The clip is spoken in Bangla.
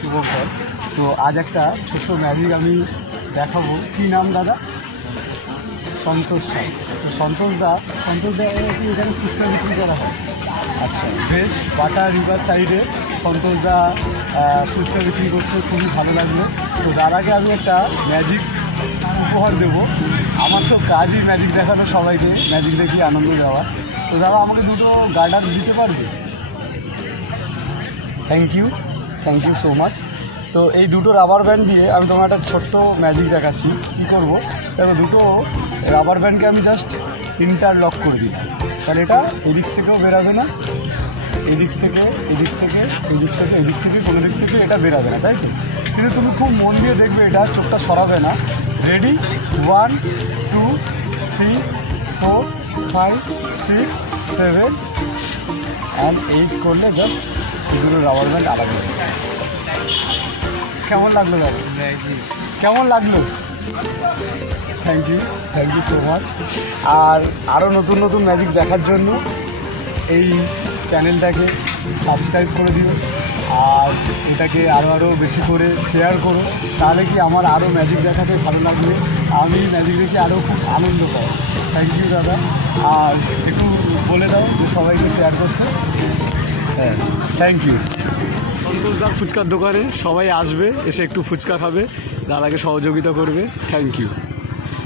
শুভঙ্কর। তো আজ একটা ছোটো ম্যাজিক আমি দেখাবো। কী নাম দাদা? সন্তোষ স্যার। তো সন্তোষদা কি এখানে ফুচকা বিক্রি করা হয়? আচ্ছা, বেশ। বাটা রিভার সাইডে সন্তোষদা ফুচকা বিক্রি করছে, খুবই ভালো লাগলো। তো তার আগে আমি একটা ম্যাজিক উপহার দেবো। আমার তো কাজই ম্যাজিক দেখানো, সবাইকে ম্যাজিক দেখিয়ে আনন্দ দেওয়া। তো দাদা আমাকে দুটো গার্ডার দিতে পারবে? Thank you so much. তো এই দুটো রাবার ব্যান্ড দিয়ে আমি তোমার একটা ছোট্ট ম্যাজিক দেখাচ্ছি। কী করবো দেখো, দুটো রাবার ব্যান্ডকে আমি জাস্ট ইন্টারলক করে দিলাম। তাহলে এটা এদিক থেকেও বেরাবে না, এদিক থেকে এদিক থেকে এদিক থেকে এদিক থেকে কোনো দিক থেকে এটা বেরাবে না, তাই তো? কিন্তু তুমি খুব মন দিয়ে দেখবে, এটা চোখটা সরাবে না। রেডি? 1 2 3 4 5 6 7 অ্যান্ড 8 করলে জাস্ট দুটো রাবার ব্যান্ড আলাদা। কেমন লাগলো দাদা? কেমন লাগলো? Thank you so much. আর আরও নতুন নতুন ম্যাজিক দেখার জন্য এই চ্যানেলটাকে সাবস্ক্রাইব করে দিও, আর এটাকে আরও বেশি করে শেয়ার করো। তাহলে কি আমার আরও ম্যাজিক দেখাতে ভালো লাগবে, আমি ম্যাজিক দেখে আরও খুব আনন্দ পাই। থ্যাংক ইউ দাদা। আর একটু বলে দাও যে সবাইকে শেয়ার করতে। হ্যাঁ, থ্যাংক ইউ। সন্তোষদার ফুচকার দোকানে সবাই আসবে, এসে একটু ফুচকা খাবে, দাদাকে সহযোগিতা করবে। Thank you.